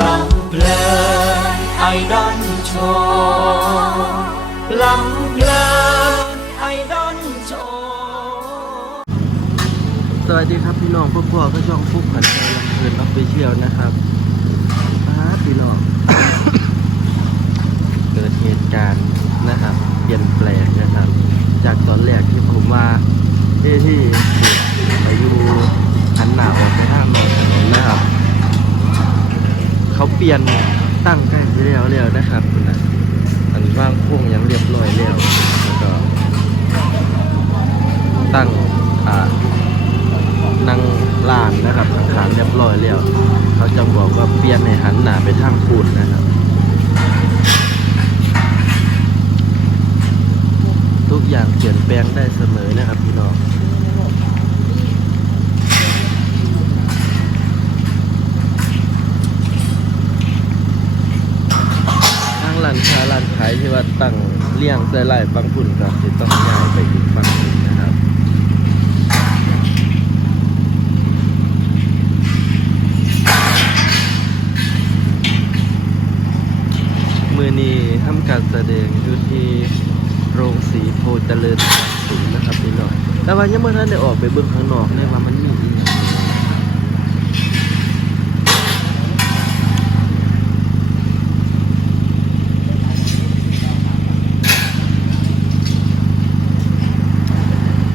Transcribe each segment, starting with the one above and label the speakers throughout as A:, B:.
A: ลำเพลินไอดอนโชว์ลำเพลินไอดอนโชว์
B: สวัสดีครับพี่น้องพวกพ่อก็ช่องฟุกขันใจลำเพลินออฟฟิเชียลนะครับป้าพี่น้อง เกิดเหตุการณ์นะครับ เปลี่ยนแปลงนะครับ จากตอนแรกที่ผมว่าที่ที่ไปอยู่หันหน้าออกไปทางนอกถนนนะครับ เปลี่ยนตั้งใกล้ไปแล้วแล้วนะครับคุณนะอันว่างโค้งยังเรียบร้อยแล้วแล้วก็ ตั้งอ่านั่งลานนะครับขางๆเรียบร้อยแล้วเขาจะบอกว่าเปลี่ยนในหันหน้าไปทางคูนนะครับทุกอย่างเปลี่ยนแปลงได้เสมอนะครับพี่น้องทางร้านค้ารขายที่ว่าตั้งเลี่ยงใส่ไล่ฟังพุ่นก็จะต้องย้ายไปอีกฝั่งนึงนะครับมือนี้ทำการแสดงอยู่ที่โรงสีโพเจริญสินนะครับพี่น้องแต่ว่ายังเมื่อท่านได้ออกไปเบิ่งข้างนอกเลยว่ามันมีอีหยัง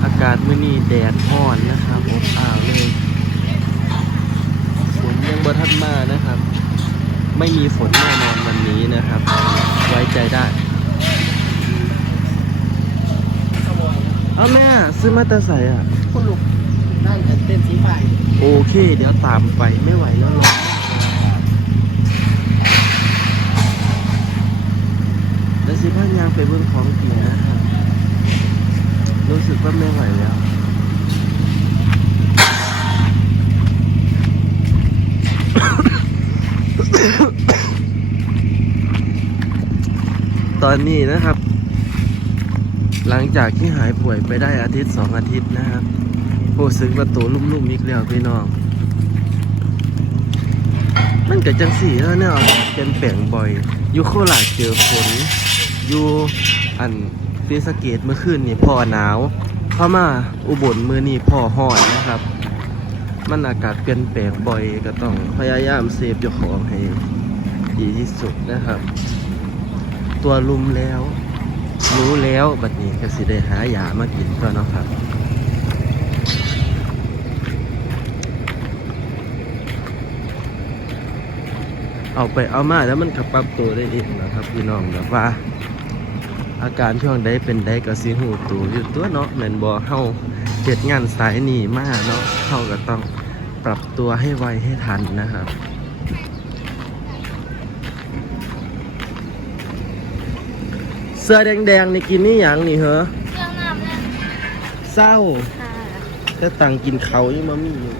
B: อากาศมื้อนี้แดดร้อนนะครับอบอ้าวเลยฝนยังบ่ทันมานะครับ ไม่มีฝนแน่นอนวันนี้นะครับ ไว้ใจได้เอาแม่ซื้อมาแตาใส่อะ
C: คุณลูกนั่งแต่เต้นสีไฟ
B: โอเค เดี๋ยวตามไปไม่ไหวแล้วหรอกแล้วสิพายางไปเบิ่งของกินนะครับ รู้สึกว่าไม่ไหวแล้วตอนนี้นะครับ หลังจากที่หายป่วยไปได้อาทิตย์สองอาทิตย์นะครับรู้สึกว่าตัวลุ่มๆอีกแล้วพี่น้องมันเกิดจังสีแล้วเนี่ยเป็นแปลงบ่อย อยู่โคราชเจอฝนอยู่อัน ฟีสเกตเมื่อคืนนี่พ่อหนาวเข้ามาอุบลมือนี่พ่อห้อนนะครับ มันอากาศเปลี่ยนแปลงบ่อยก็ต้องพยายามเซฟเจ้าของให้ดีที่สุดนะครับ ตัวลุมแล้ว รู้แล้วบัดนี้ก็สิได้หายามากินก็เนาะครับเอาไปเอามาแล้วมันขับปรับตัวได้เองนะครับพี่น้องแบบว่า อาการช่วงใดเป็นใดก็สิหูตูอยู่ตัวเนาะแม่นบ่เฮาเฮ็ดงานสายนี้มาเนาะเฮาก็ต้องปรับตัวให้ไวให้ทันนะครับเสื้อแดงๆนี่กินนี่หยังนี่เหรอ
D: เครื่องน้ำนะ
B: เศร้า
D: ค่ะ
B: แต่ตังกินเขายังมามีอยู่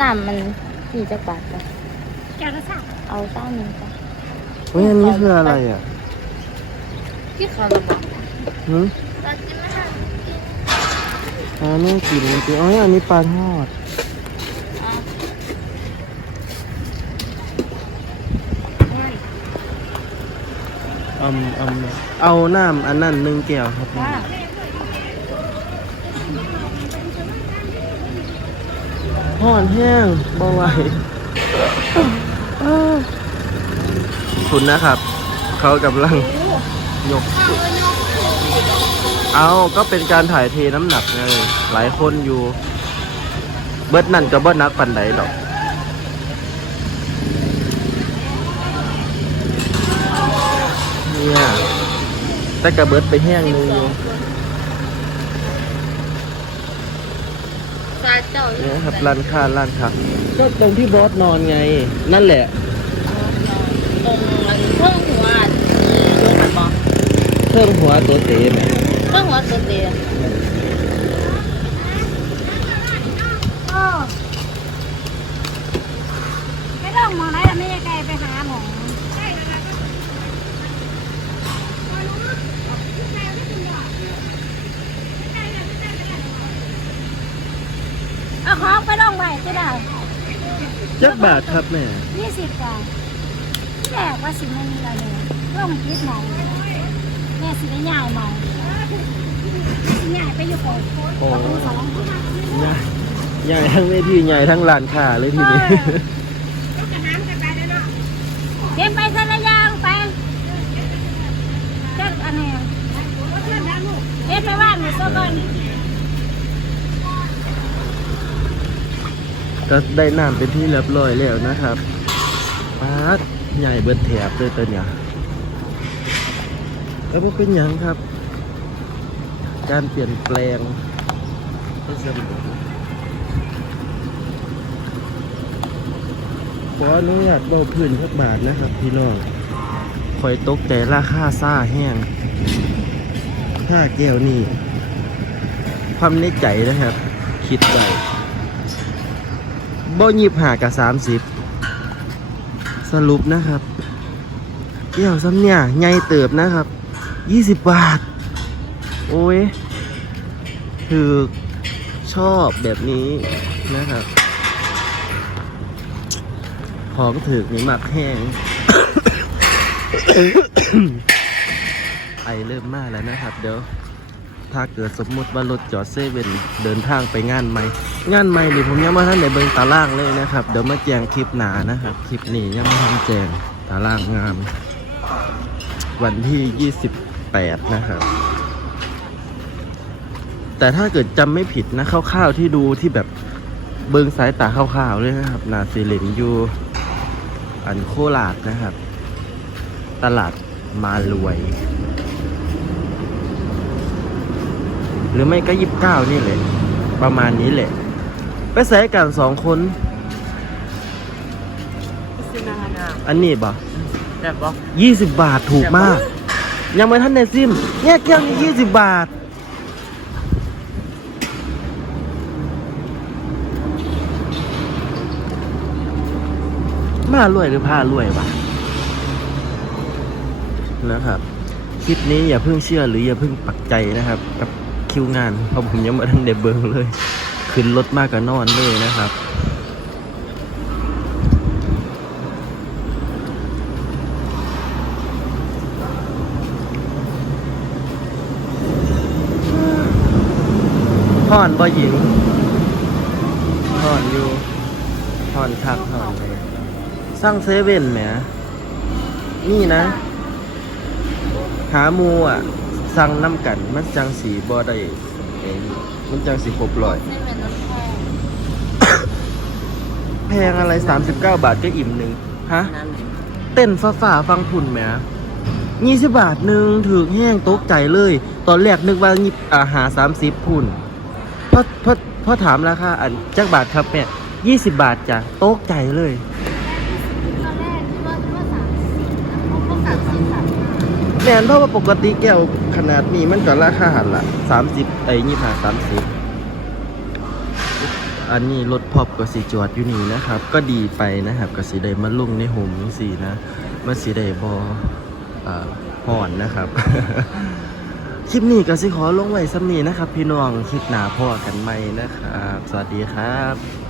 D: น้ำมันกี่จะบาทกัน
E: แก้วละสาม
D: เอาเต้าหนึ่งกัน
B: เฮ้ยอันนี้คืออะไรอะ
D: ที่เขาระบอก
B: หืม
D: เรากินไม่ได้
B: อ่าแม่กินจริงๆอ๋ออันนี้ปลาทอดเอาเอาเอาน้ำอันนั้นหนึ่งแก้วครับ
D: ว่า
B: ห่อนแห้งบ่ไหวอ้าวคุณนะครับ เขากำลัง ยก เอาก็เป็นการถ่ายเทน้ำหนักไงหลายคนอยู่ เบิดนั่นก็เบิดนักปันใดดอกเนี่ยแต่กระเบิดไปแห้งหนึงอยู่
D: ซาเจ้า
B: เนี่ยครับร้านค้าร้านค้าก็ตรงที่บอสนอนไง นั่นแหละ
D: ตรงมันเครื่องหัวรู้กันบอก
B: เครื่องหัวตัวเต๋แหม
D: เครื่องหัวตัวเดียว
E: ไม่ต้องมองไหนเราไม่ได้ไกลไปหาหมอเอาของไปลองไว้ก็ได้
B: จักบาทครับแม่
E: ยี่สิบกว่าแรกว่าสิมันอะไรเลยร่องคิดหมอง แม่สิได้ใหญ่หมองสิใหญ่ไปอยู่ก่อน
B: โอ้
E: ประตูสอง
B: ใหญ่ใหญ่ทั้งเวทีใหญ่ทั้งลานค้าเลยทีนี้
E: เก็บไปสักระยางไปเจักอันนี้เก็บไปว่างหนูซะก่อน
B: ก็ได้น้ำเป็นที่เรียบร้อยแล้วนะครับปาดใหญ่เบิดแถบเลยตัวเนี่ย แล้วมันเป็นหยังครับ การเปลี่ยนแปลงเป็นสมุนขออนุญาตเบาพื้นสักบาทนะครับ พี่น้องคอยตกใจราคาซ่าแห้งค่าแก้วนี่ความในใจนะครับ คิดไว้บ่ยิบหากับสามสิบสรุปนะครับเกี่ยวซ้ำเนี่ยใหญ่เติบนะครับ ยี่สิบบาท โอ้ยคือชอบแบบนี้นะครับของถือนี่หมักแห้ง ไอเริ่มมากแล้วนะครับ เดี๋ยว ถ้าเกิดสมมุติว่ารถจอดเซเว่นเดินทางไปงานใหม่ งานใหม่นี่ผมยังไม่ทันได้เบิงตารางเลยนะครับ เดี๋ยวมาแจงคลิปหนานะครับ คลิปนี้ยังไม่ทันแจงตารางงานวันที่ 28นะครับ แต่ถ้าเกิดจำไม่ผิดนะคร่าวๆที่ดูที่แบบเบิ่งสายตาคร่าวๆเลยนะครับ นาซีเหลินอยู่อันโคราชนะครับ ตลาดมารวย หรือไม่ก็ยี่สิบเก้านี่แหละ ประมาณนี้แหละ ไปใส่กันสองคน
C: ซื้อนานา
B: อันนี้บ่
C: แต่บอก
B: ยี่สิบบาทถูกมาก ยังไม่ทันในซิม เนี่ยแก้วนี้ยี่สิบบาท มารวยหรือพารวยวะนะครับ คลิปนี้อย่าเพิ่งเชื่อหรืออย่าเพิ่งปักใจนะครับ กับคิวงานเพราะผมยังไม่ทันได้เบิงเลย ขึ้นรถมากกับนอนเลยนะครับ ห่อนบ่หญิงห่อนอยู่ห่อนคักห่อนเลยสร้างเซเว่นแหมนี่นะ หาหมูอะ สั่งน้ำกันมันจังสีบ่ได้เอ้ยมันจังสีครบร้อย
D: ไม่เป็นรถแพง
B: แพงอะไร 39 บาทก็อิ่มหนึ่งฮะ
C: นั่น
B: เต้นฟ้าฝ่าฟังผุ่นแหมยี่สิบบาทหนึ่งถือแห้งตกใจเลย ตอนแรกนึกว่ายี่อาหารสามสิบพุ่น พอพอพอถามราคาอันจักบาทครับเนี่ยยี่สิบบาทจ้ะตกใจเลย
D: ตอนแรกคิดว่าคิดว่าสามสิบนะเขาเขาสามสิบสามห้า
B: แน่นเพราะว่าปกติแก้วขนาดนี้มันก็ราคาหันละสามสิบไอ้ยี่ห้าสามสิบอันนี้รถพอบก็สีจอดอยู่นี่นะครับ ก็ดีไปนะครับก็สีได้มาลงในโฮมนี่สีนะมันสีได้บอ่าห่อนนะครับ คลิปนี้ก็สิขอลงไว้สำนีนะครับ พี่น้องคลิปหนาพ่อกันใหม่นะครับ สวัสดีครับ